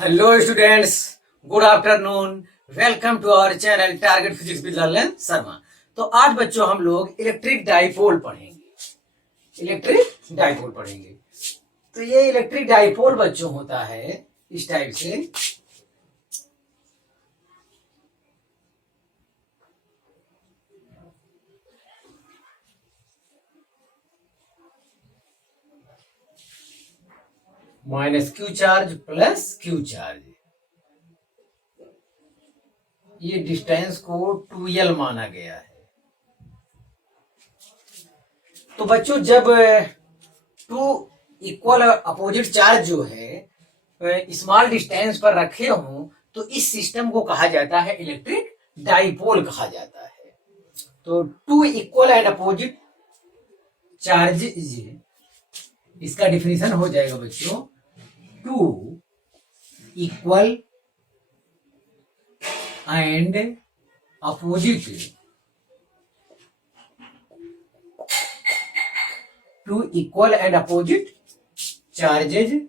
Hello students, good afternoon. Welcome to our channel target physics with Lalan Sharma. तो आज बच्चों हम लोग इलेक्ट्रिक डाइपोल पढ़ेंगे। इलेक्ट्रिक डाइपोल पढ़ेंगे। तो ये इलेक्ट्रिक डाइपोल बच्चों होता है इस टाइप से। Minus Q charge plus Q charge. ये डिस्टेंस को 2L माना गया है। तो बच्चों जब टू इक्वल अपोजिट चार्ज जो है स्मॉल डिस्टेंस पर रखे हों तो इस सिस्टम को कहा जाता है इलेक्ट्रिक डाइपोल कहा जाता है। तो two equal and opposite charge, इसका डिफिनेशन हो जाएगा बच्चों, two equal and opposite, two equal and opposite charges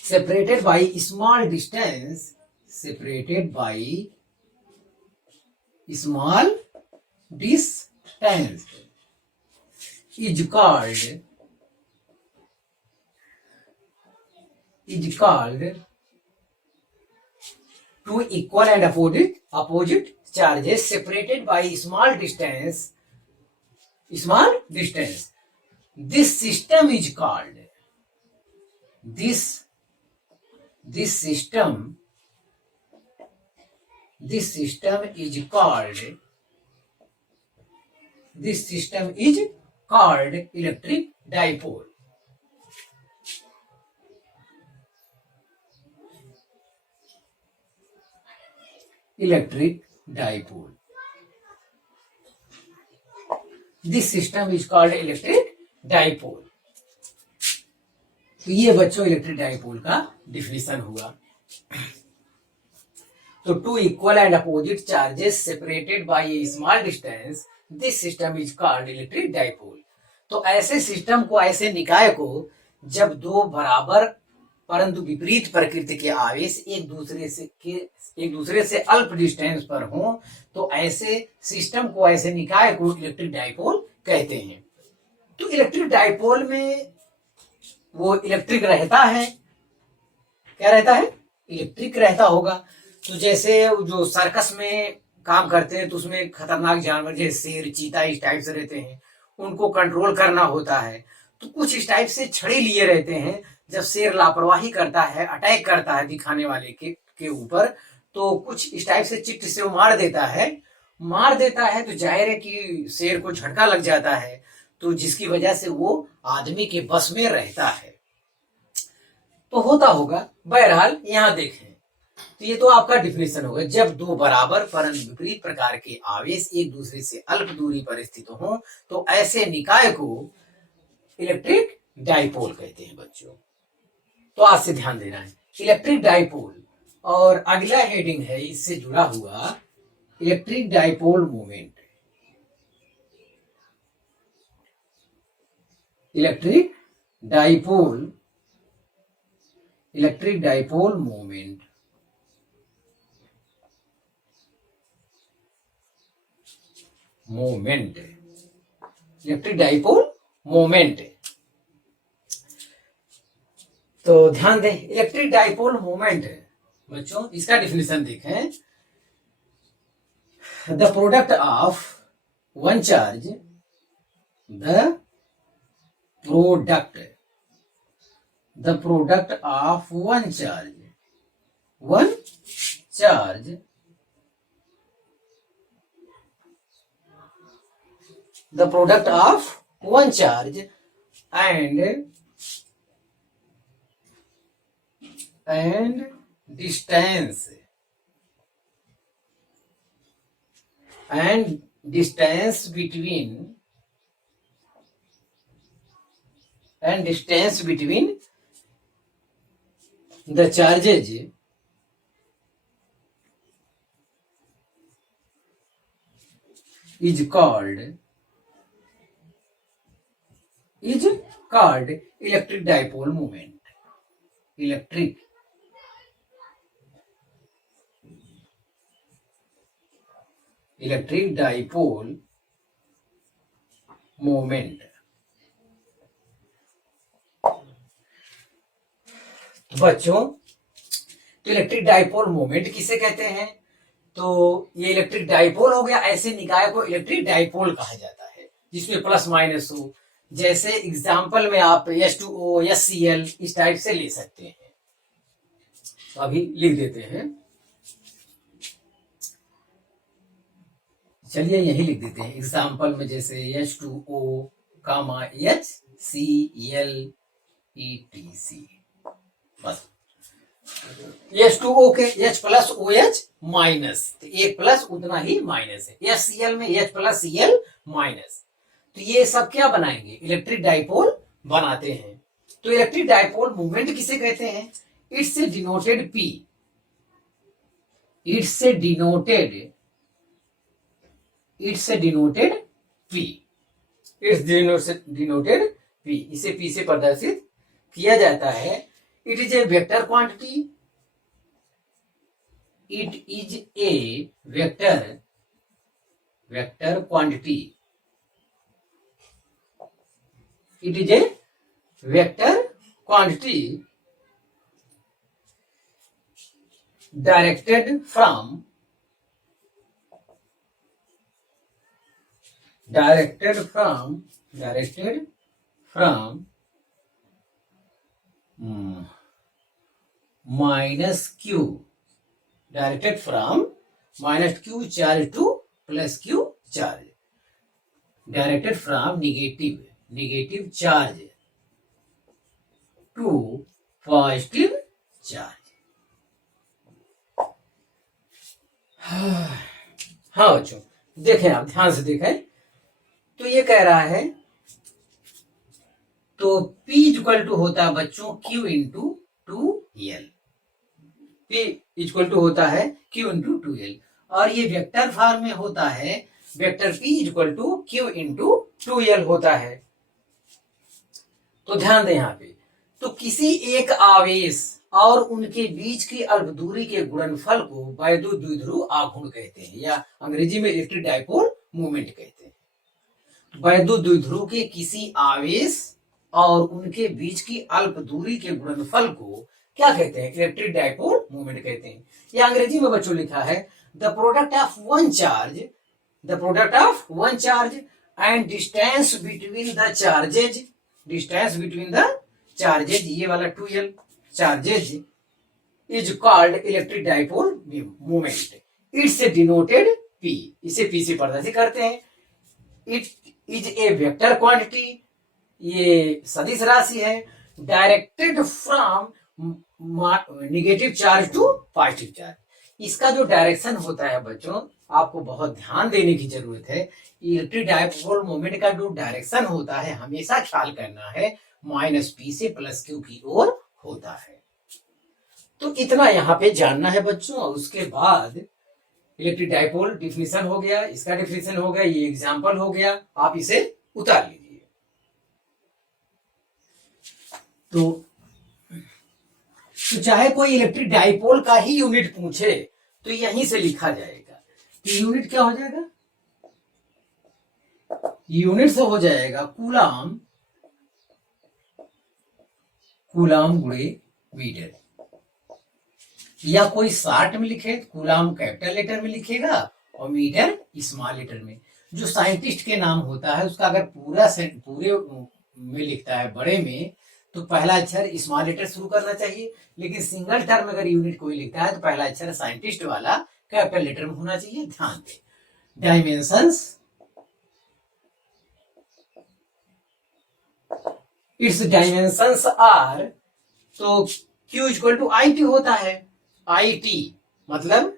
separated by small distance, separated by small distance is called two equal and opposite charges separated by small distance. This system is called this system is called electric dipole. Electric dipole. This system is called electric dipole. तो ये बच्चों electric dipole का definition हुआ। तो two equal and opposite charges separated by a small distance, this system is called electric dipole. तो ऐसे system को, ऐसे निकाय को, जब दो बराबर परंतु विपरीत प्रकृति के आवेश एक दूसरे से अल्प डिस्टेंस पर हों तो ऐसे सिस्टम को, ऐसे निकाय को इलेक्ट्रिक डाइपोल कहते हैं। तो इलेक्ट्रिक डाइपोल में वो इलेक्ट्रिक रहता है, क्या रहता है? इलेक्ट्रिक रहता होगा। तो जैसे जो सर्कस में काम करते हैं तो उसमें खतरनाक जानवर जैसे शेर, चीता इस टाइप से रहते हैं, उनको कंट्रोल करना होता है। तो कुछ इस टाइप से छड़ी लिए रहते हैं। जब शेर लापरवाही करता है, अटैक करता है दिखाने वाले के ऊपर, तो कुछ इस टाइप से चिट्ठ से वो मार देता है। तो जाहिर है कि शेर को झटका लग जाता है, तो जिसकी वजह से वो आदमी के बस में रहता है। तो होता होगा। बहरहाल यहां देखें तो ये तो आपका डिफिनेशन होगा, जब दो बराबर परंतु विपरीत प्रकार के आवेश एक दूसरे से अल्प दूरी पर स्थित हों तो ऐसे निकाय को इलेक्ट्रिक डाइपोल कहते हैं बच्चों। तो आज से ध्यान देना है इलेक्ट्रिक डाइपोल। और अगला हेडिंग है इससे जुड़ा हुआ, electric dipole moment. Electric dipole moment. Electric dipole moment. तो ध्यान दें, इलेक्ट्रिक डाइपोल मोमेंट बच्चों, इसका डिफिनेशन देखें। The product of one charge, the product of one charge, the product of one charge and distance between the is called electric dipole moment. Electric dipole moment. बच्चों, तो electric dipole moment किसे कहते हैं? तो ये electric dipole हो गया, ऐसे निकाय को इलेक्ट्रिक डाइपोल कहा जाता है जिसमें प्लस माइनस हो। जैसे एग्जांपल में आप H2O, HCl इस टाइप से ले सकते हैं। तो अभी लिख देते हैं, चलिए यही लिख देते हैं एग्जांपल में, जैसे H2O, HCl ETC। बस H2O के H प्लस OH माइनस, तो एक प्लस उतना ही माइनस है। HCl में H प्लस Cl माइनस, तो ये सब क्या बनाएंगे? इलेक्ट्रिक डाइपोल बनाते हैं। तो इलेक्ट्रिक डाइपोल मूवमेंट किसे कहते हैं? It's denoted P, it's denoted P, इसे P से प्रदर्शित किया जाता है। It is a vector quantity, it is a vector quantity, it is a vector quantity directed from minus q, directed from minus q charge to plus q charge, directed from negative charge to positive charge। हाँ बच्चों, देखें, आप ध्यान से देखें, तो ये कह रहा है, तो P इक्वल टू होता है बच्चों Q into 2L, P equal to होता है Q इंटू 2L, और ये वेक्टर फॉर्म में होता है, vector P equal to Q into 2L होता है। तो ध्यान दें यहाँ पे, तो किसी एक आवेश और उनके बीच की अल्प दूरी के गुणनफल को वैद्युत द्विध्रुव आघूर्ण कहते हैं, या अंग्रेजी में इलेक्ट्रिक डाइपोल मूवमेंट कहते हैं। वैद्युत द्विध्रुव के किसी आवेश और उनके बीच की अल्प दूरी के गुणनफल को क्या कहते हैं? इलेक्ट्रिक डाइपोल मूवमेंट कहते हैं। या अंग्रेजी में बच्चों लिखा है, the product of one charge and distance between the charges, ये वाला 2L charges is called electric dipole movement. It's denoted P, इसे P से प्रदर्शित करते हैं। It is a vector quantity, ये सदिश राशि है, directed from negative charge to positive charge. इसका जो डायरेक्शन होता है बच्चों, आपको बहुत ध्यान देने की जरूरत है। इलेक्ट्रिक डाइपोल मोमेंट का जो डायरेक्शन होता है, हमेशा ख्याल करना है, माइनस P से प्लस Q की ओर होता है। तो इतना यहाँ पे जानना है बच्चों। और उसके बाद इलेक्ट्रिक डाइपोल डिफिनीशन हो गया, इसका डिफिनीशन हो गया, ये एग्जांपल हो गया, आप इसे उतार लीजिए। तो चाहे कोई इलेक्ट्रिक डाइपोल का ही यूनिट पूछे तो यहीं से लिखा जाएगा कि यूनिट क्या हो जाएगा? यूनिट से हो जाएगा कूलाम गुणे मीटर, या कोई शॉर्ट में लिखे, कूलाम कैपिटल लेटर में लिखेगा और मीटर स्मॉल लेटर में। जो साइंटिस्ट के नाम होता है उसका अगर पूरे में लिखता है बड़े में, तो पहला अक्षर स्मॉल लेटर शुरू करना चाहिए, लेकिन सिंगल टर्म अगर यूनिट कोई लिखता है तो पहला अक्षर साइंटिस्ट वाला कैपिटल लेटर में होना चाहिए। ध्यान दें, डायमेंशंस, इट्स डायमेंशंस आर, तो Q इक्वल टू IT होता है। IT मतलब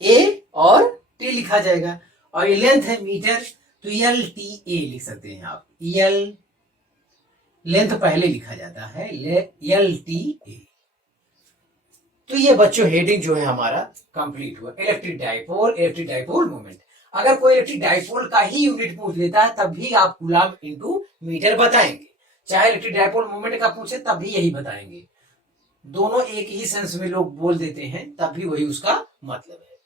A और T लिखा जाएगा, और ये लेंथ है मीटर, तो LTA लिख सकते हैं आप। L लेंथ पहले लिखा जाता है, LTA। तो ये बच्चों हेडिंग जो है हमारा कंप्लीट हुआ, इलेक्ट्रिक डाइपोल मोमेंट। अगर कोई इलेक्ट्रिक डाइपोल का ही यूनिट पूछ लेता है तब भी आप कूलम इंटू मीटर बताएंगे, चाहे इलेक्ट्रिक डाइपोल मोमेंट का पूछे तब भी यही बताएंगे। दोनों एक ही सेंस में लोग बोल देते हैं तब भी वही उसका मतलब है।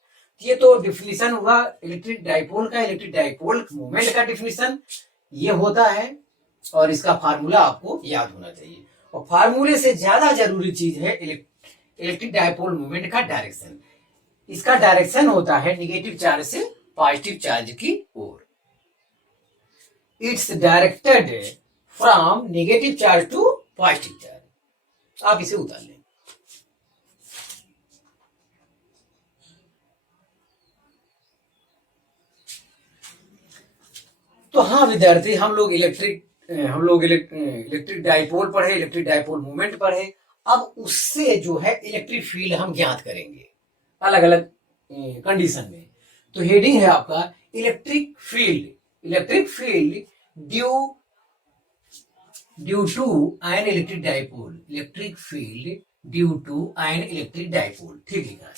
ये तो डिफिनीशन हुआ इलेक्ट्रिक डाइपोल का, इलेक्ट्रिक डाइपोल मोमेंट का डिफिनीशन ये होता है और इसका फार्मूला आपको याद होना चाहिए। और फार्मूले से ज्यादा जरूरी चीज है इलेक्ट्रिक डाइपोल मोमेंट का डायरेक्शन। इसका डायरेक्शन होता है नेगेटिव चार्ज से पॉजिटिव चार्ज की ओर। It's directed from negative charge to positive charge. आप इसे उतार लें। तो हाँ विद्यार्थी, हम लोग इलेक्ट्रिक डाइपोल पढ़े, इलेक्ट्रिक डाइपोल मोमेंट पढ़े। अब उससे जो है इलेक्ट्रिक फील्ड हम ज्ञात करेंगे अलग अलग कंडीशन में। तो हेडिंग है आपका electric field due to an electric dipole, electric field due to an electric dipole. ठीक लिखा है।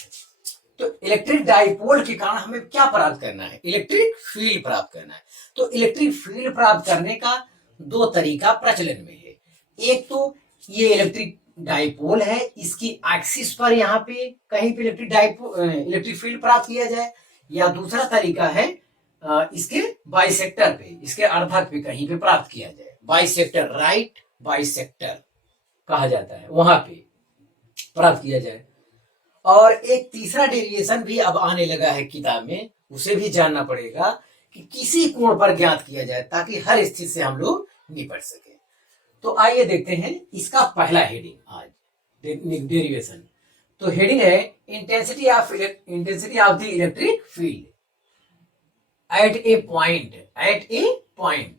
तो इलेक्ट्रिक डाइपोल के कारण हमें क्या प्राप्त करना है? इलेक्ट्रिक फील्ड प्राप्त करना है। तो इलेक्ट्रिक फील्ड प्राप्त करने का दो तरीका प्रचलन में है। एक तो ये इलेक्ट्रिक डाइपोल है, इसकी एक्सिस पर यहाँ पे कहीं पे इलेक्ट्रिक फील्ड प्राप्त किया जाए, या दूसरा तरीका है इसके बाइसेक्टर पे, इसके अर्धक पे कहीं पे प्राप्त किया जाए। बाइसेक्टर, राइट बाइसेक्टर कहा जाता है, वहां पे प्राप्त किया जाए। और एक तीसरा डेरिवेशन भी अब आने लगा है किताब में, उसे भी जानना पड़ेगा कि किसी कोण पर ज्ञात किया जाए ताकि हर स्थिति से हम लोग निपट सके। तो आइए देखते हैं इसका पहला हेडिंग आज डेरिवेशन। तो हेडिंग है intensity of the electric field at a point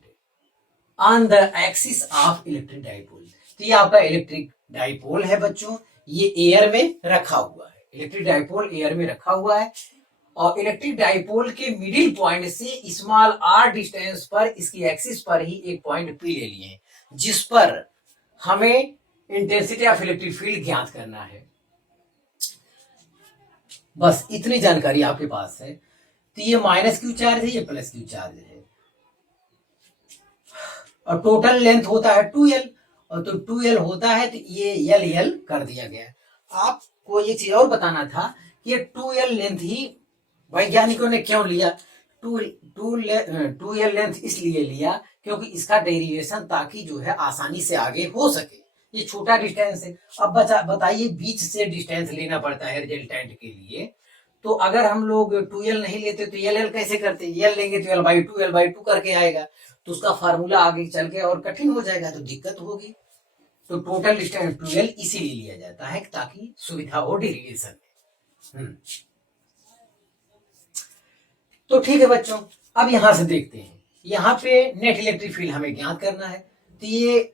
on the axis of electric dipole. तो ये आपका इलेक्ट्रिक डाइपोल है बच्चों, ये एयर में रखा हुआ है। इलेक्ट्रिक डाइपोल एयर में रखा हुआ है और इलेक्ट्रिक डाइपोल के मिडिल पॉइंट से स्मॉल r डिस्टेंस पर इसकी एक्सिस पर ही एक पॉइंट P ले लिए, जिस पर हमें इंटेंसिटी ऑफ इलेक्ट्रिक फील्ड ज्ञात करना है। बस इतनी जानकारी आपके पास है। तो ये माइनस क्यू चार्ज है, ये प्लस क्यू चार्ज है और टोटल लेंथ होता है 2l, और तो 2l होता है तो ये l कर दिया गया। आपको ये चीज और बताना था कि ये 2l लेंथ ही वैज्ञानिकों ने क्यों लिया। 2l लेंथ इसलिए लिया क्योंकि इसका डेरिवेशन ताकि जो है आसानी से आगे हो सके। ये छोटा डिस्टेंस है। अब बताइए बीच से डिस्टेंस लेना पड़ता है रिजल्टेंट के लिए, तो अगर हम लोग 2l नहीं लेते तो l कैसे करते? l लेंगे तो l/2 करके आएगा, तो उसका फार्मूला आगे चल के और कठिन हो जाएगा, तो दिक्कत होगी। तो टोटल डिस्टेंस 2l इसीलिए लिया जाता है ताकि सुविधा हो डेरिवेशन में। तो ठीक है बच्चों, अब यहां से देखते हैं। यहाँ पे नेट इलेक्ट्रिक फील्ड हमें ज्ञात करना है। तो ये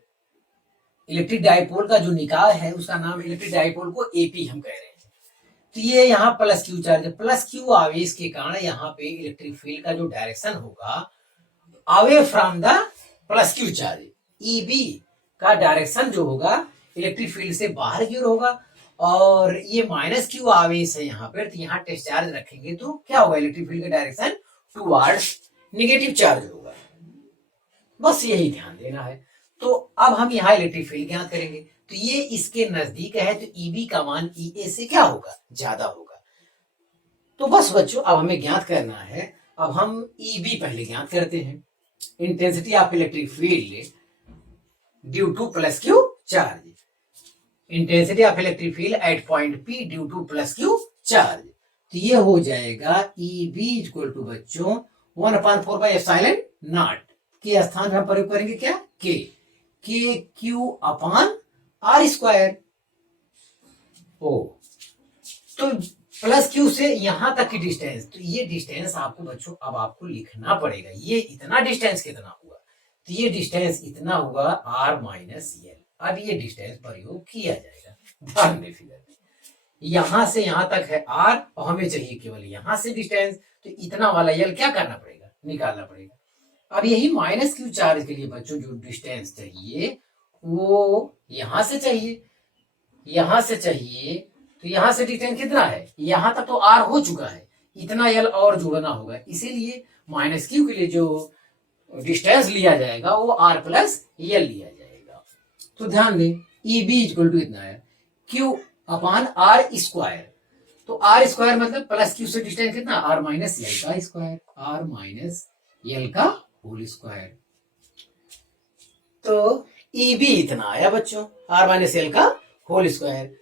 इलेक्ट्रिक डाइपोल का जो निकाय है उसका नाम, इलेक्ट्रिक डाइपोल को एपी हम कह रहे हैं। तो ये यहाँ प्लस क्यू चार्ज है, प्लस क्यू आवेश के कारण यहाँ पे इलेक्ट्रिक फील्ड का जो डायरेक्शन होगा away from the plus Q charge, EB का डायरेक्शन जो होगा इलेक्ट्रिक फील्ड से बाहर की ओर होगा। और ये माइनस क्यू आवेश है यहाँ पर, तो यहाँ डिस्चार्ज रखेंगे तो क्या होगा? इलेक्ट्रिक फील्ड का डायरेक्शन टुवर्ड्स नेगेटिव चार्ज होगा। बस यही ध्यान देना है। तो अब हम यहाँ इलेक्ट्रिक फील्ड ज्ञात करेंगे। तो ये इसके नजदीक है तो ईबी का मान ईए से क्या होगा? ज्यादा होगा। तो बस बच्चों अब हमें ज्ञात करना है। अब हम ईबी पहले ज्ञात करते हैं, intensity of electric field due to plus Q charge. Intensity of electric field at point P due to plus Q charge. तो ये हो जाएगा ईबी इक्वल टू बच्चों 1/4/ε0 के स्थान में हम प्रयोग करेंगे क्या? के क्यू अपॉन आर स्क्वायर। ओ तो प्लस क्यू से यहां तक की डिस्टेंस, तो ये डिस्टेंस आपको बच्चों अब आपको लिखना पड़ेगा। ये इतना डिस्टेंस कितना हुआ? तो ये डिस्टेंस इतना हुआ r माइनस एल। अब ये डिस्टेंस प्रयोग किया जाएगा, ध्यान दें फिगर में। यहां से यहां तक है r और हमें चाहिए केवल यहां से डिस्टेंस, तो इतना वाला यल क्या करना पड़ेगा? निकालना पड़ेगा। अब यही माइनस क्यू चार्ज के लिए बच्चों जो डिस्टेंस चाहिए वो यहां से चाहिए, यहां से चाहिए। तो यहां से डिस्टेंस कितना है? यहां तक तो r हो चुका है, इतना एल और जोड़ना होगा, इसीलिए माइनस क्यू के लिए जो डिस्टेंस लिया जाएगा वो आर प्लस एल लिया जाएगा। तो ध्यान दें ई बी इक्वल टू इतना है क्यू अपान आर स्क्वायर। तो आर स्क्वायर मतलब प्लस क्यू से डिस्टेंस कितना, आर माइनस एल का स्क्वायर, आर माइनस एल का होल स्क्वायर। तो ई बी इतना आया बच्चों, आर माइनस एल का whole square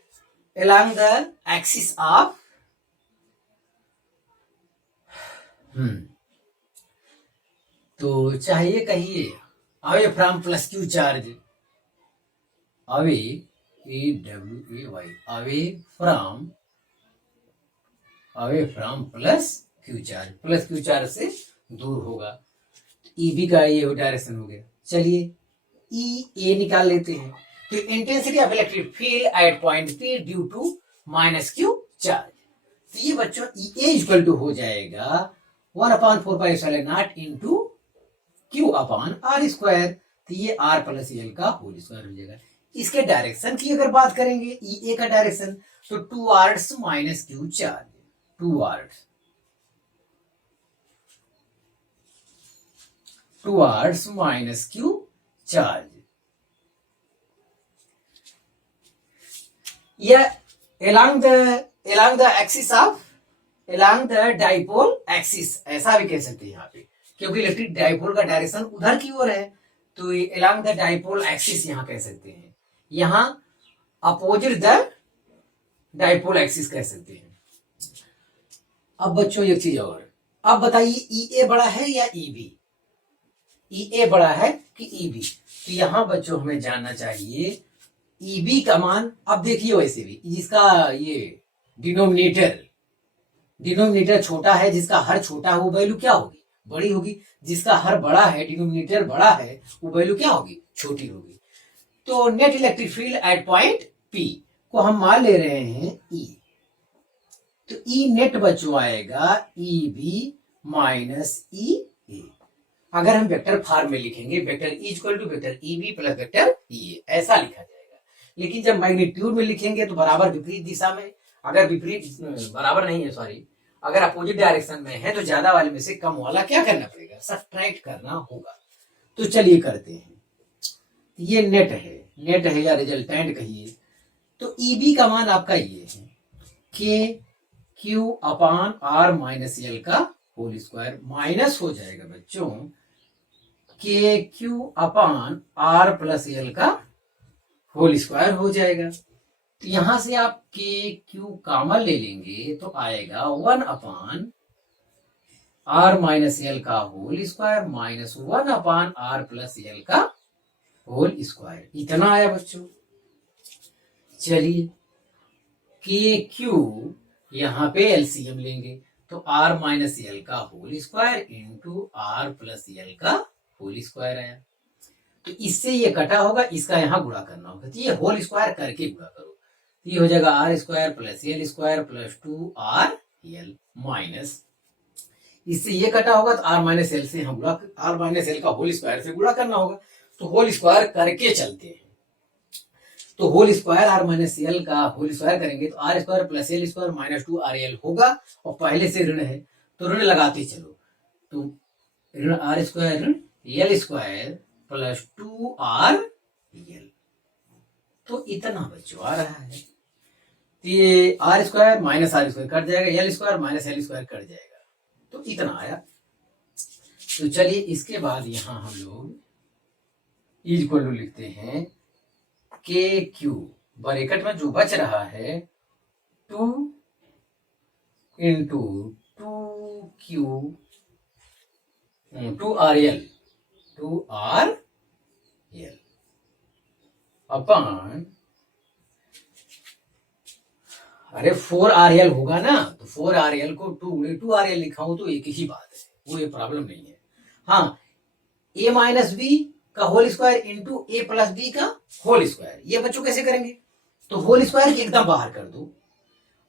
along the axis of तो चाहिए कहिए away from plus Q charge, away A W A Y, away from plus Q charge से दूर होगा। ई बी का ये डायरेक्शन हो गया। चलिए ई ए निकाल लेते हैं। तो intensity of electric field at point P due to minus Q charge, तो ये बच्चों ई ए इक्वल टू हो जाएगा 1/4πε0 into q upon are square. तो ये आर प्लस एल का होल स्क्वायर हो जाएगा। इसके डायरेक्शन की अगर बात करेंगे ई ए का डायरेक्शन, तो towards minus Q charge, towards minus Q charge. यह along the axis of along the dipole axis ऐसा भी कह सकते हैं यहाँ पे, क्योंकि इलेक्ट्रिक डाइपोल का डायरेक्शन उधर की ओर है, तो along the dipole axis यहाँ कह सकते हैं, यहाँ अपोजिट द डाइपोल एक्सिस कह सकते हैं। अब बच्चों एक चीज और, अब बताइए ई ए बड़ा है या ई बी, ई ए बड़ा है कि ई बी। तो यहाँ बच्चों हमें जानना चाहिए ई बी का मान। अब देखिए वैसे भी जिसका ये डिनोमिनेटर छोटा है, जिसका हर छोटा है वो वैल्यू क्या होगी, बड़ी होगी। जिसका हर बड़ा है, डिनोमिनेटर बड़ा है, वो वैल्यू क्या होगी, छोटी होगी। तो net electric field at point P को हम मान ले रहे हैं ई, तो ई नेट बच्चों आएगा ई बी माइनस ई ए। अगर हम वेक्टर फॉर्म में लिखेंगे, vector equal to vector E B plus vector E A, ऐसा लिखा जाएगा। लेकिन जब मैग्नीट्यूड में लिखेंगे तो बराबर विपरीत दिशा में, अगर विपरीत बराबर नहीं है, सॉरी, अगर अपोजिट डायरेक्शन में है तो ज्यादा वाले में से कम वाला क्या करना पड़ेगा, सब्ट्रैक्ट करना होगा। तो चलिए करते हैं। ये नेट है या रिजल्टेंट कहिए। तो ई बी का मान आपका ये है K Q upon R minus L का होल स्क्वायर, माइनस हो जाएगा बच्चों K Q upon R plus L का होल स्क्वायर हो जाएगा। तो यहां से आप के क्यू कॉमन ले लेंगे तो आएगा 1 अपान आर माइनस एल का whole square minus 1 upon R plus L का होल स्क्वायर, इतना आया बच्चों। चलिए के क्यू यहाँ पे एलसीएम लेंगे, तो आर माइनस एल का whole square into R plus L का होल स्क्वायर आया। तो इससे ये कटा होगा, इसका यहाँ गुणा करना होगा, तो ये होल स्क्वायर करके गुणा करो, तो ये हो जाएगा R square plus L square plus 2 RL minus, इससे ये कटा होगा तो आर माइनस एल से हम गुणा, आर माइनस एल का होल स्क्वायर से गुणा करना होगा, तो होल स्क्वायर करके चलते हैं। तो whole square R minus L का होल स्क्वायर करेंगे तो R square plus L square minus 2 RL होगा, और पहले से ऋण है तो ऋण लगाते चलो, तो ऋण आर स्क्वायर ऋण एल स्क्वायर प्लस 2RL, तो इतना बच्चों आ रहा है। तो ये are square minus r square cut जाएगा, l square minus L square cut जाएगा, तो इतना आया। तो चलिए इसके बाद यहां हम लोग इक्वल टू लिखते हैं के क्यू, ब्रैकेट में जो बच रहा है 2 इंटू 2RL अपॉन, अरे 4RL होगा ना, तो 4RL को 2RL लिखाऊं तो एक ही बात है, वो ये प्रॉब्लम नहीं है। हाँ, ए माइनस बी का होल स्क्वायर इंटू ए प्लस बी का होल स्क्वायर, ये बच्चों कैसे करेंगे, तो होल स्क्वायर की एकदम बाहर कर दो,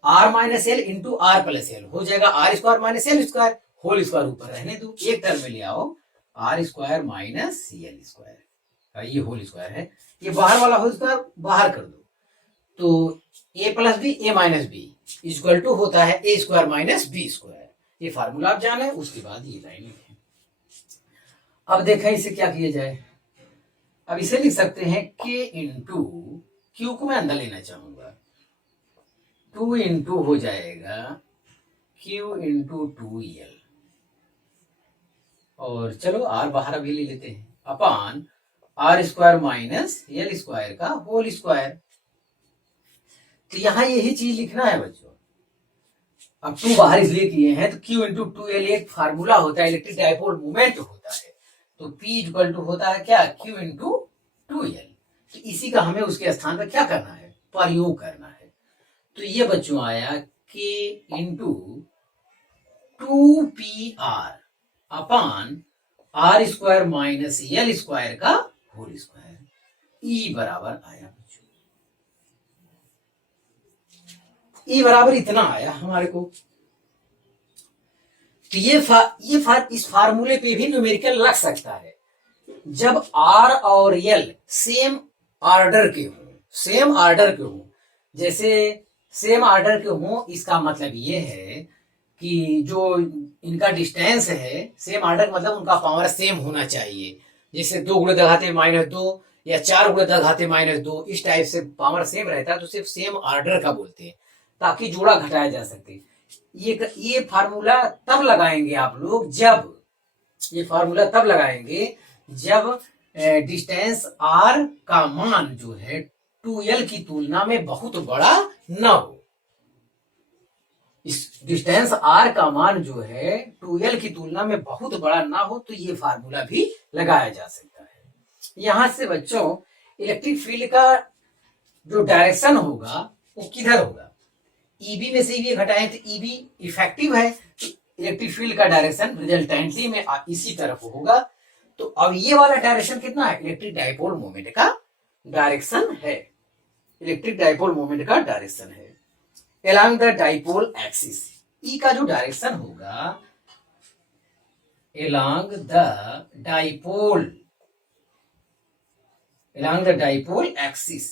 R minus L into R plus L हो जाएगा R square minus L square, whole square ऊपर रहने दो, एक टर्म में ले आओ R square minus L square, ये होल स्क्वायर है, ये बाहर वाला होल स्क्वायर बाहर कर दो, तो a plus b a minus b equal to होता है a square minus b square, ये फार्मूला आप जाने, उसके बाद ये लाइन लिखें। अब देखें इसे क्या किया जाए। अब इसे लिख सकते हैं के इंटू क्यू को मैं अंदर लेना चाहूंगा, 2 इंटू हो जाएगा क्यू इंटू 2l, और चलो आर बाहर अभी ले लेते हैं, अपान are square minus L square का होल स्क्वायर। तो यहां यही चीज लिखना है बच्चों। अब 2 बाहर इसलिए किए हैं तो Q इंटू 2l एक फार्मूला होता है, इलेक्ट्रिक डाइपोल मोमेंट होता है। तो P इक्वल टू होता है क्या, Q इंटू 2l। तो इसी का हमें उसके स्थान पर क्या करना है, प्रयोग करना है। तो ये बच्चों आया K into 2PR upon are square minus L square का होल स्क्वायर, ई बराबर आया बच्चों, ई बराबर इतना आया हमारे को। तो इस फार्मूले पे भी न्यूमेरिकल लग सकता है जब आर और एल सेम ऑर्डर के हों, सेम ऑर्डर के हों। जैसे सेम ऑर्डर के हों, इसका मतलब ये है कि जो इनका डिस्टेंस है सेम ऑर्डर, मतलब उनका पावर सेम होना चाहिए। जैसे 2 गुणे दघाते -2 या 4 गुणे दघाते -2, इस टाइप से पावर सेम रहता है तो सिर्फ सेम ऑर्डर का बोलते हैं, ताकि जोड़ा घटाया जा सके। ये फार्मूला तब लगाएंगे आप लोग जब, ये फार्मूला तब लगाएंगे जब डिस्टेंस आर का मान जो है 2l की तुलना में बहुत बड़ा न हो। इस डिस्टेंस आर का मान जो है 2l की तुलना में बहुत बड़ा ना हो, तो ये फार्मूला भी लगाया जा सकता है। यहां से बच्चों इलेक्ट्रिक फील्ड का जो डायरेक्शन होगा वो किधर होगा, ईबी में से ईबी घटाएं तो ईबी इफेक्टिव है, तो इलेक्ट्रिक फील्ड का डायरेक्शन रिजल्टेंटली में इसी तरफ होगा। तो अब ये वाला डायरेक्शन कितना है, इलेक्ट्रिक डाइपोल मोमेंट का डायरेक्शन है, इलेक्ट्रिक डाइपोल मोमेंट का डायरेक्शन है along the dipole axis। E का जो डायरेक्शन होगा along the dipole axis,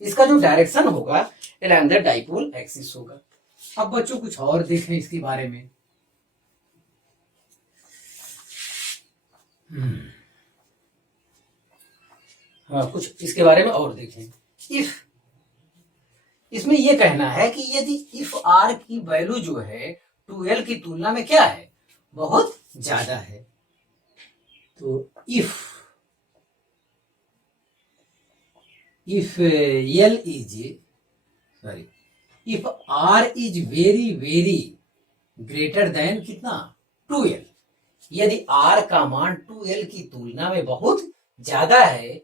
इसका जो डायरेक्शन होगा along the dipole axis होगा। अब बच्चों कुछ और देखें इसके बारे में। हाँ, कुछ इसके बारे में और देखें। इफ, इसमें यह कहना है कि यदि इफ आर की वैल्यू जो है 2l की तुलना में क्या है, बहुत ज्यादा है, तो if l is sorry if R is very very greater than कितना, 2l, यदि आर का मान 2l की तुलना में बहुत ज्यादा है,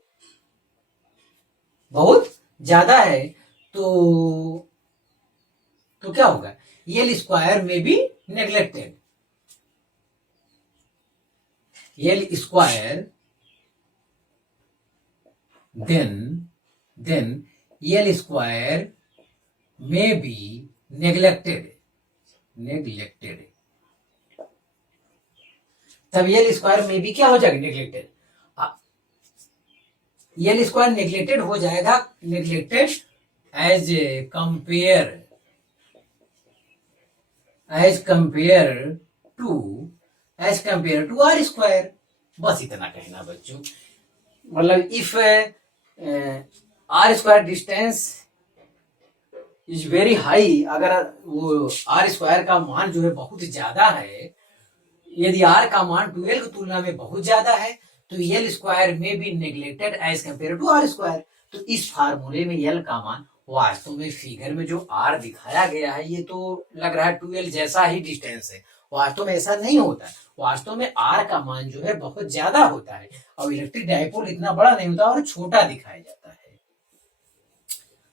बहुत ज्यादा है, तो क्या होगा, L square may be neglected, L square then L square may be neglected, तब एल स्क्वायर में भी क्या हो जाएगा, नेग्लेक्टेड। एल स्क्वायर नेग्लेक्टेड हो जाएगा, neglected as compare to R square. बस इतना कहना बच्चों, मतलब if R square distance is very high, अगर वो आर स्क्वायर का मान जो है बहुत ज्यादा है, यदि आर का मान 2l की तुलना में बहुत ज्यादा है, तो एल स्क्वायर में भी neglected as compare to R square. तो इस फार्मूले में एल का मान, वास्तव में फिगर में जो आर दिखाया गया है ये तो लग रहा है 2l जैसा ही डिस्टेंस है, वास्तव में ऐसा नहीं होता है। वास्तव में आर का मान जो है बहुत ज्यादा होता है और इलेक्ट्रिक डाइपोल इतना बड़ा नहीं होता और छोटा दिखाया जाता है,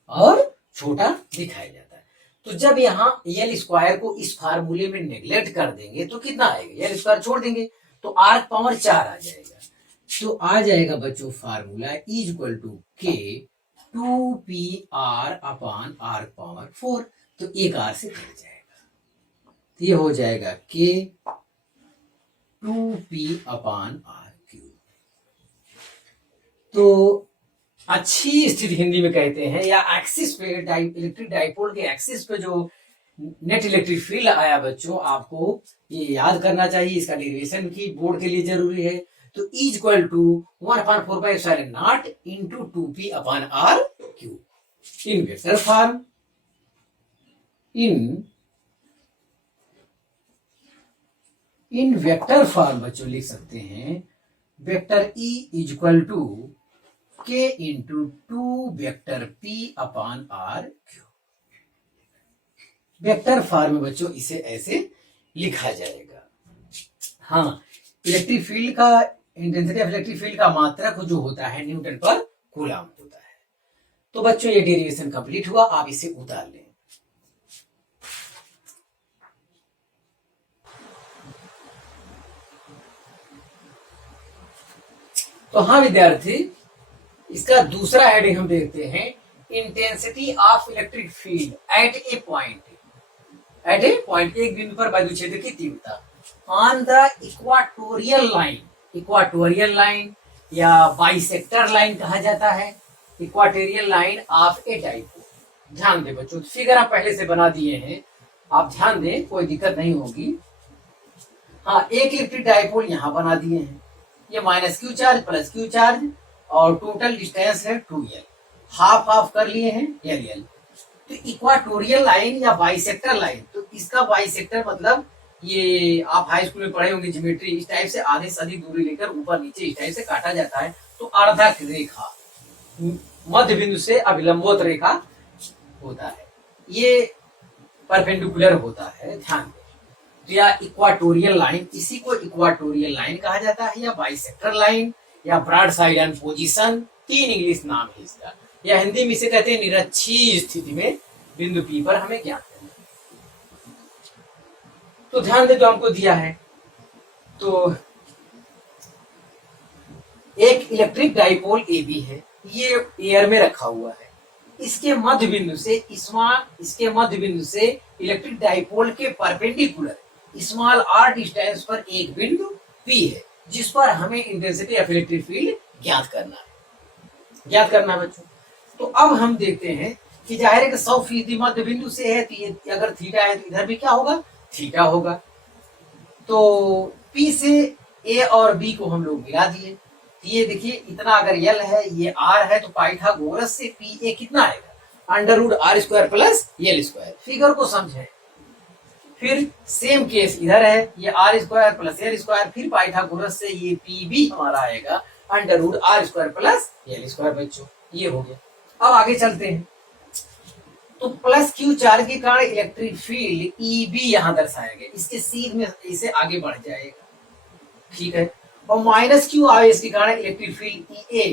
और छोटा दिखाया जाता है। तो जब यहाँ एल स्क्वायर को इस फार्मूले में नेग्लेक्ट कर देंगे तो कितना आएगा, एल स्क्वायर छोड़ देंगे तो आर पावर 4 आ जाएगा। तो आ जाएगा बच्चों फार्मूला इज इक्वल टू के 2pr अपान r पावर 4। तो एक आर से कट जाएगा, तो ये हो जाएगा के 2p अपान r क्यूब। तो अच्छी स्थिति हिंदी में कहते हैं, या एक्सिस पे इलेक्ट्रिक डाइपोल के एक्सिस पे जो नेट इलेक्ट्रिक फील्ड आया बच्चों, आपको ये याद करना चाहिए, इसका डेरिवेशन की बोर्ड के लिए जरूरी है। तो is equal to 1/4π0 into 2p/r³ in vector form. In vector form बच्चों लिख सकते हैं vector E is equal to K into 2 vector p/r³। Vector form में बच्चों इसे ऐसे लिखा जाएगा। हाँ, इलेक्ट्रिक फील्ड का इंटेंसिटी ऑफ इलेक्ट्रिक फील्ड का मात्रक जो होता है न्यूटन पर कूलम होता है। तो बच्चों ये डेरिवेशन कंप्लीट हुआ, आप इसे उतार लें। तो हाँ विद्यार्थी, इसका दूसरा हेडिंग हम देखते हैं, intensity of electric field at a point. At a point, एक बिंदु पर विद्युत क्षेत्र की तीव्रता on the equatorial line. Equatorial line या बाइसेक्टर लाइन कहा जाता है, equatorial line of a dipole. ध्यान दें बच्चों, फिगर आप पहले से बना दिए हैं, आप ध्यान दें, कोई दिक्कत नहीं होगी। हाँ, एक इलेक्ट्रिक डाइपोल यहां बना दिए हैं, ये -q चार्ज +q चार्ज और टोटल डिस्टेंस है 2l, हाफ हाफ कर लिए हैं l। तो इक्वाटोरियल लाइन या बाइसेक्टर लाइन, तो इसका बाइसेक्टर मतलब ये आप हाई स्कूल में पढ़े होंगे ज्योमेट्री, इस टाइप से आधे से अधिक दूरी लेकर ऊपर नीचे इस टाइप से काटा जाता है। तो अर्धक रेखा मध्य बिंदु से अभिलंबोत रेखा होता है, ये परपेंडिकुलर होता है, ध्यान दें। तो या इक्वाटोरियल लाइन, इसी को इक्वाटोरियल लाइन कहा जाता है, या बाइसेक्टर लाइन, या broad side end position, 3 English नाम है इसका। या हिंदी में इसे कहते हैं निरक्षीय स्थिति में बिंदु P पर हमें ज्ञात करना। तो ध्यान दे, जो हमको दिया है, तो एक इलेक्ट्रिक डाइपोल AB है, ये एयर में रखा हुआ है, इसके मध्य बिंदु से इलेक्ट्रिक डाइपोल के परपेंडिकुलर स्मॉल r डिस्टेंस पर एक बिंदु P है, जिस पर हमें इंटेंसिटी ऑफ इलेक्ट्रिक फील्ड ज्ञात करना है बच्चों। तो अब हम देखते हैं कि जाहिर है कि 100% मध्य बिंदु से है, तो ये अगर थीटा है तो इधर भी क्या होगा, थीटा होगा। तो P से A और B को हम लोग मिला दिए, ये देखिए इतना अगर L है, ये R है, तो पाइथागोरस से PA कितना आएगा, √r² + L²। फिगर को समझें। फिर सेम केस इधर है, ये r² + L², फिर पाइथागोरस से ये PB हमारा आएगा √r² + L² बच्चों, ये हो गया। अब आगे चलते हैं, तो +q चार्ज के कारण इलेक्ट्रिक फील्ड EB यहां दर्शाया गया, इसके सीध में इसे आगे बढ़ जाएगा, ठीक है। और -q आवेश के कारण electric field EA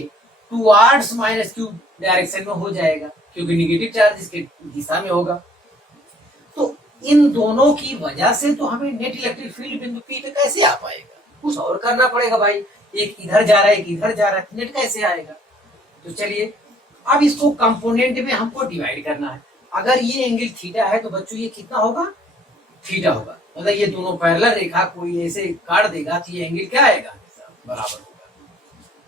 towards -q direction में हो जाएगा, क्योंकि नेगेटिव चार्ज इसके दिशा में होगा। तो इन दोनों की वजह से तो हमें नेट इलेक्ट्रिक फील्ड बिंदु P पे कैसे आ पाएगा, कुछ और करना पड़ेगा भाई, एक इधर जा रहा है, एक इधर जा रहा है, नेट कैसे आएगा। तो चलिए अब इसको कंपोनेंट में हमको डिवाइड करना है। अगर ये एंगल थीटा है तो बच्चों ये कितना होगा, थीटा होगा। मतलब ये दोनों पैरेलल रेखा कोई ऐसे काट देगा तो ये एंगल क्या आएगा, बराबर होगा।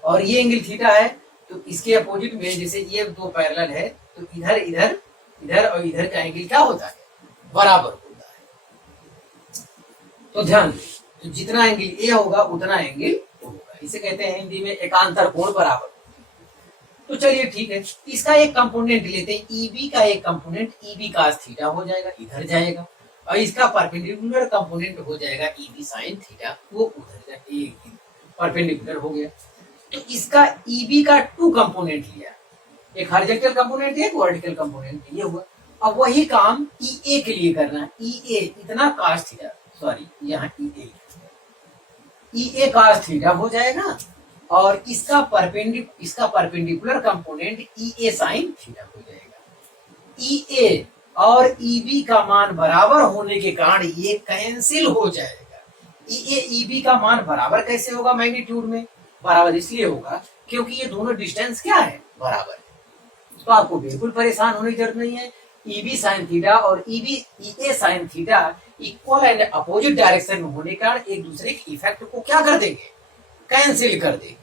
और ये एंगल थीटा है, तो इसके अपोजिट में जैसे ये दो पैरेलल है, तो इधर इधर इधर और इधर का एंगल क्या होता है, बराबर होता है। तो ध्यान दें, तो जितना एंगल ए होगा उतना एंगल होगा, इसे कहते हैं हिंदी में एकांतर कोण बराबर। तो चलिए ठीक है, इसका एक कंपोनेंट लेते हैं, EB का एक कंपोनेंट EB cos थीटा हो जाएगा, इधर जाएगा, और इसका परपेंडिकुलर कंपोनेंट हो जाएगा EB sin थीटा, वो उधर जाएगा, परपेंडिकुलर हो गया। तो इसका EB का 2 कंपोनेंट लिया, एक हॉरिजॉन्टल कंपोनेंट, एक वर्टिकल कंपोनेंट, ये हुआ। अब वही काम EA के लिए करना है, EA इतना cos थीटा, सॉरी यहाँ EA cos थीटा हो जाएगा, और इसका perpendicular component EA sin theta हो जाएगा। EA और EB का मान बराबर होने के कारण ये कैंसिल हो जाएगा। EA EB का मान बराबर कैसे होगा, मैग्नीट्यूड में बराबर इसलिए होगा क्योंकि ये दोनों डिस्टेंस क्या है, बराबर है। तो आपको बिल्कुल परेशान होने की जरूरत नहीं है। EB sin थीटा और EA sin theta equal and opposite direction में होने के कारण एक दूसरे के इफेक्ट को क्या कर देंगे, कैंसिल कर देंगे।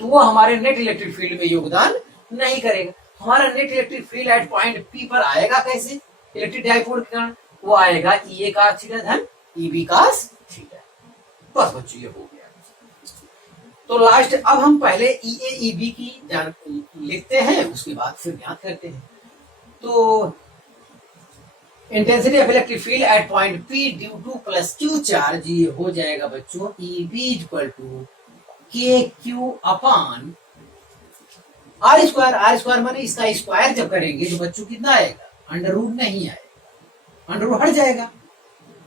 तो वो हमारे नेट इलेक्ट्रिक फील्ड में योगदान नहीं करेगा। हमारा net electric field at point P पर आएगा कैसे, इलेक्ट्रिक डाइपोल के कारण, वो आएगा ई ए का थीटा धन ई बी का थीटा। बस बच्चों ये हो गया। तो लास्ट अब हम पहले ई ए ई बी की जान लिखते हैं, उसके बाद फिर ज्ञात करते हैं। तो intensity of electric field at point P due to plus Q charge, ये हो जाएगा बच्चों E B equal to K Q upon are square. R square माने इसका स्क्वायर जब करेंगे तो बच्चों कितना आएगा, अंडर रूट नहीं आएगा, अंडर रूट हट जाएगा।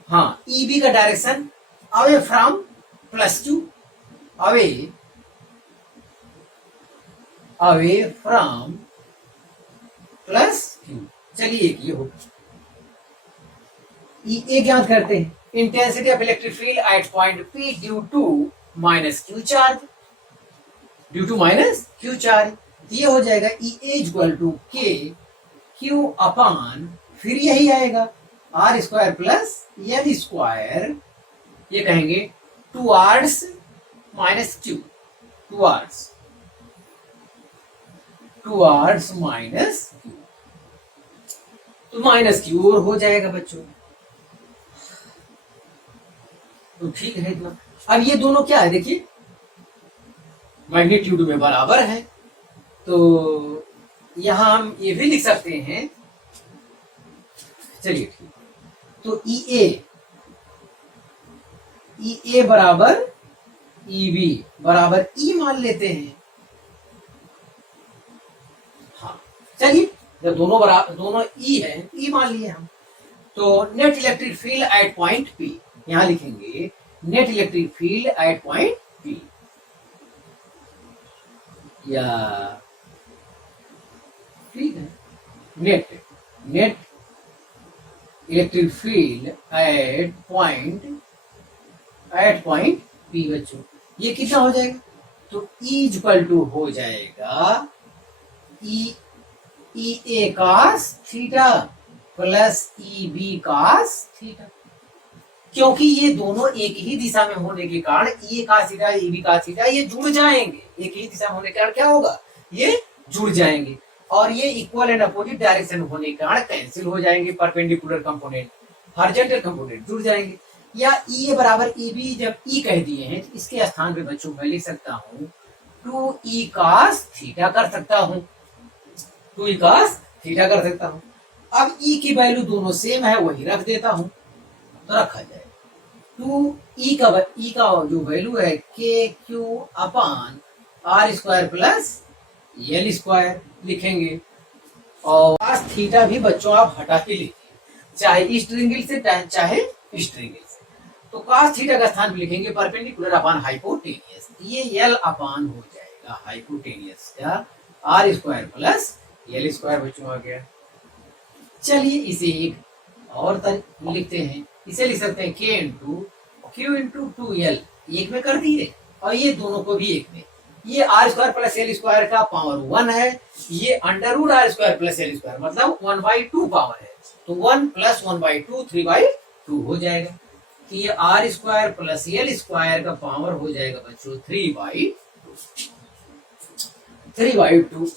हाँ, ई बी का direction away from plus Q, away from plus Q. चलिए ये हो, ये ज्ञात करते हैं। Intensity of electric field at point P due to minus Q charge, due to minus Q charge, ये हो जाएगा E equal to K Q upon, फिर यही आएगा R square plus L square, ये कहेंगे towards minus Q, towards minus Q, तो minus Q और हो जाएगा बच्चों। तो ठीक है इतना। अब ये दोनों क्या है देखिए, मैग्नीट्यूड में बराबर है, तो यहां हम ये भी लिख सकते हैं। चलिए ठीक, तो ई ए बराबर ई बी बराबर ई मान लेते हैं। हाँ चलिए, जब दोनों ई है, ई मान लिए हम। तो net electric field at point P, यहां लिखेंगे net electric field at point P, या ठीक है, net electric field at point P बच्चों, ये कितना हो जाएगा, तो ई इक्वल टू हो जाएगा E A cos theta plus E B cos theta, क्योंकि ये दोनों एक ही दिशा में होने के कारण A cos theta A B cos theta ये जुड़ जाएंगे, एक ही दिशा में होने के कारण क्या होगा, ये जुड़ जाएंगे, और ये इक्वल एंड अपोजिट डायरेक्शन होने के कारण कैंसिल हो जाएंगे, परपेंडिकुलर कंपोनेंट हॉरिजॉन्टल कंपोनेंट जुड़ जाएंगे। या ई ए बराबर ई बी जब ई कह दिए हैं, तो इसके स्थान पे बच्चों मैं लिख सकता हूँ 2e cos थीटा कर सकता हूँ, 2e cos थीटा कर सकता हूँ। अब ई की वैल्यू दोनों सेम है, वही रख देता हूँ, तो रखा जाए 2e का जो वैल्यू है K Q upon are square plus L square लिखेंगे। और cos थीटा भी बच्चों आप हटा के लिखिए, चाहे ईस्ट एंगल से चाहे ईस्ट एंगल से। तो cos थीटा का स्थान लिखेंगे परपेंडिकुलर अपान हाइपोटेनियस, ये एल अपान हो जाएगा हाइपोटेनियस का R square plus L square बच्चों आ गया। चलिए इसे एक और लिखते हैं, इसे लिख सकते हैं के into Q into two L, एक में कर दिए, और ये दोनों को भी एक में, ये are square plus L square का पावर 1 है, ये under root R square plus L square मतलब 1/2 पावर है, तो 1 प्लस 1/2 3/2 हो जाएगा। तो ये are square plus L square का पावर हो जाएगा बच्चों 3/2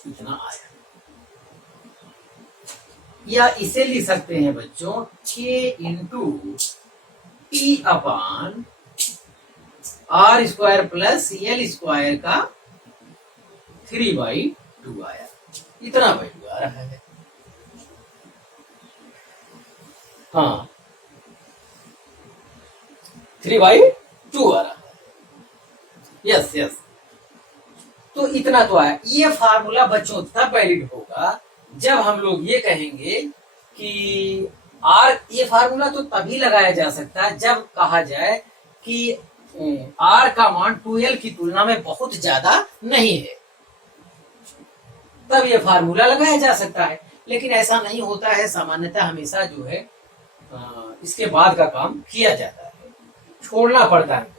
इतना आया। या इसे लिख सकते हैं बच्चों K into P upon are square plus L square का 3/2 आया, इतना वैल्यू आ रहा है। हाँ 3/2 आ रहा है, यस। तो इतना तो आया। ये फार्मूला बच्चों तब वैलिड होगा जब हम लोग ये कहेंगे कि आर, ये फार्मूला तो तभी लगाया जा सकता है जब कहा जाए कि आर का मान 2l की तुलना में बहुत ज्यादा नहीं है, तब ये फार्मूला लगाया जा सकता है। लेकिन ऐसा नहीं होता है, सामान्यतः हमेशा जो है इसके बाद का काम किया जाता है, छोड़ना पड़ता है।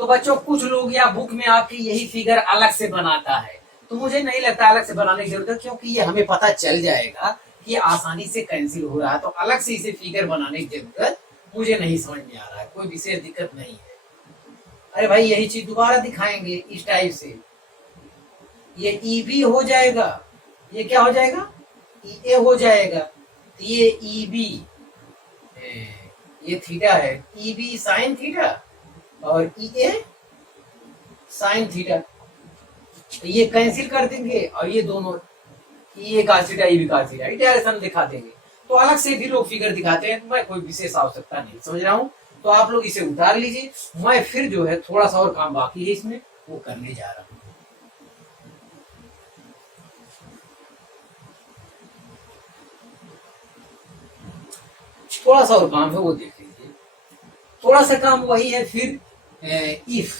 तो बच्चों कुछ लोग या बुक में आपकी यही फिगर अलग से बनाता है, तो मुझे नहीं लगता अलग से बनाने की जरूरत है, क्योंकि ये हमें पता चल जाएगा कि आसानी से कैंसिल हो रहा है, तो अलग से इसे फिगर बनाने की जरूरत मुझे नहीं समझ में आ रहा है, कोई विशेष दिक्कत नहीं है। अरे भाई यही चीज दोबारा दिखाएंगे इस टाइप से, ये ई बी हो जाएगा, ये क्या हो जाएगा, ई ए हो जाएगा, तो ये ई बी ये थीटा है, ई बी साइन थीटा और ई ए साइन थीटा, तो ये कैंसिल कर देंगे और ये दोनों E A cos theta E B cos theta direction दिखा देंगे। तो अलग से भी लोग फिगर दिखाते हैं, मैं कोई विशेष आवश्यकता नहीं समझ रहा हूँ, तो आप लोग इसे उतार लीजिए। मैं फिर जो है थोड़ा सा और काम बाकी है इसमें, वो करने जा रहा हूँ। थोड़ा सा और काम है वो देख लीजिए, थोड़ा सा काम वही है। फिर इफ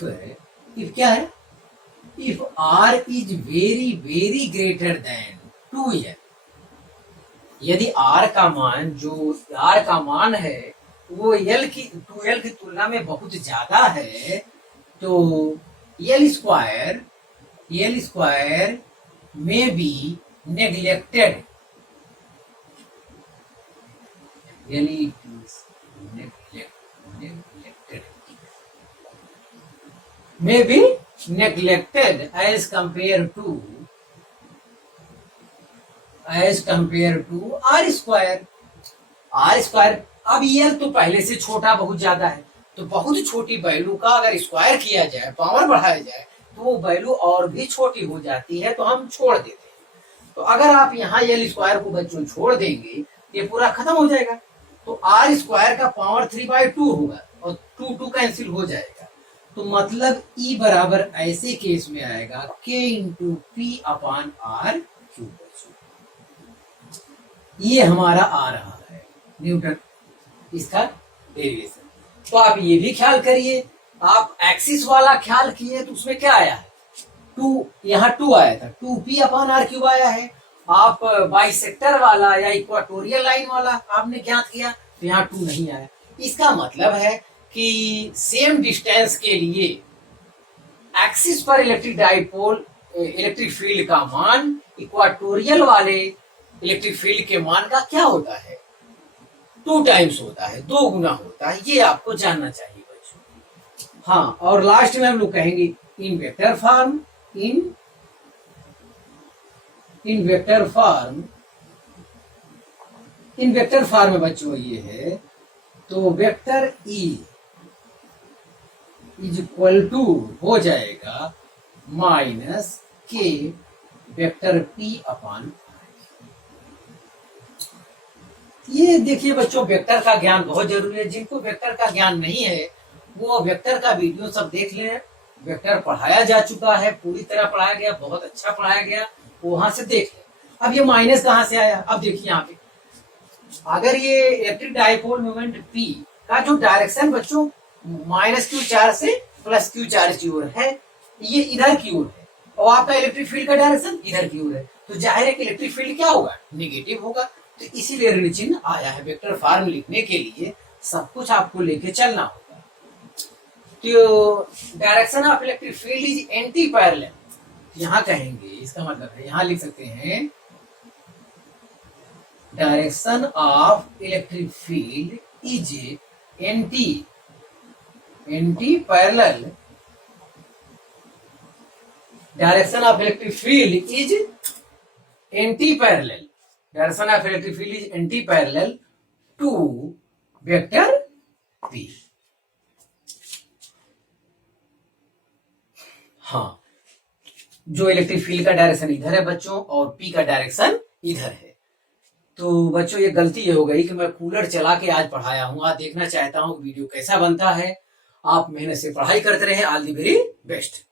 क्या है, if r is very very greater then 2l, यदि r का मान है वो l की 2l की तुलना में बहुत ज्यादा है, तो l square may be neglected, may be neglected as compared to r square. अब ये तो पहले से छोटा बहुत ज्यादा है, तो बहुत छोटी वैल्यू का अगर स्क्वायर किया जाए, पावर बढ़ाया जाए, तो वो वैल्यू और भी छोटी हो जाती है, तो हम छोड़ देते हैं। तो अगर आप यहाँ एल स्क्वायर को बच्चों छोड़ देंगे, ये पूरा खत्म हो जाएगा, तो आर स्क्वायर का पावर 3/2 होगा और 2 कैंसिल हो जाएगा। तो मतलब ई बराबर ऐसे केस में आएगा k into P upon R cube. ये हमारा आ रहा है न्यूटन, इसका डेरिवेशन। तो आप ये भी ख्याल करिए, आप एक्सिस वाला ख्याल किए तो उसमें क्या आया है, 2, यहाँ 2 आया था, 2p अपॉन आर क्यूब आया है। आप बाइसेक्टर वाला या इक्वाटोरियल लाइन वाला आपने ज्ञात किया तो यहाँ 2 नहीं आया। इसका मतलब है कि सेम डिस्टेंस के लिए एक्सिस पर इलेक्ट्रिक फील्ड का मान इक्वाटोरियल वाले इलेक्ट्रिक फील्ड के मान का क्या होता है, 2 टाइम्स होता है, 2 गुना होता है। ये आपको जानना चाहिए बच्चों। हाँ, और लास्ट में हम लोग कहेंगे इन वेक्टर फॉर्म में बच्चों ये है, तो vector E is equal to हो जाएगा माइनस के वेक्टर पी अपॉन। ये देखिए बच्चों, वेक्टर का ज्ञान बहुत जरूरी है। जिनको वेक्टर का ज्ञान नहीं है वो वेक्टर का वीडियो सब देख लें, वेक्टर पढ़ाया जा चुका है, पूरी तरह पढ़ाया गया, बहुत अच्छा पढ़ाया गया, वहां से देख लें। अब ये माइनस कहाँ से आया, अब देखिए यहाँ पे अगर ये इलेक्ट्रिक डाइपोल मोमेंट P का जो डायरेक्शन बच्चों माइनस क्यू चार्ज से प्लस क्यू चार्ज की ओर है, ये इधर की ओर है, और आपका इलेक्ट्रिक फील्ड का डायरेक्शन इधर की ओर है, तो जाहिर है कि इलेक्ट्रिक फील्ड क्या होगा, निगेटिव होगा। तो इसीलिए ऋण चिन्ह आया है। वेक्टर फॉर्म लिखने के लिए सब कुछ आपको लेके चलना होगा। तो direction of electric field is antiparallel, यहाँ कहेंगे, इसका मतलब है यहाँ लिख सकते हैं direction of electric field is antiparallel. Direction of electric field is antiparallel, direction of electric field is antiparallel to vector P। हाँ, जो इलेक्ट्रिक फील्ड का डायरेक्शन इधर है बच्चों और P का डायरेक्शन इधर है। तो बच्चों ये गलती ये हो गई कि मैं कूलर चला के आज पढ़ाया हूँ। आज देखना चाहता हूँ वीडियो कैसा बनता है। आप मेहनत से पढ़ाई करते रहे। All the very best.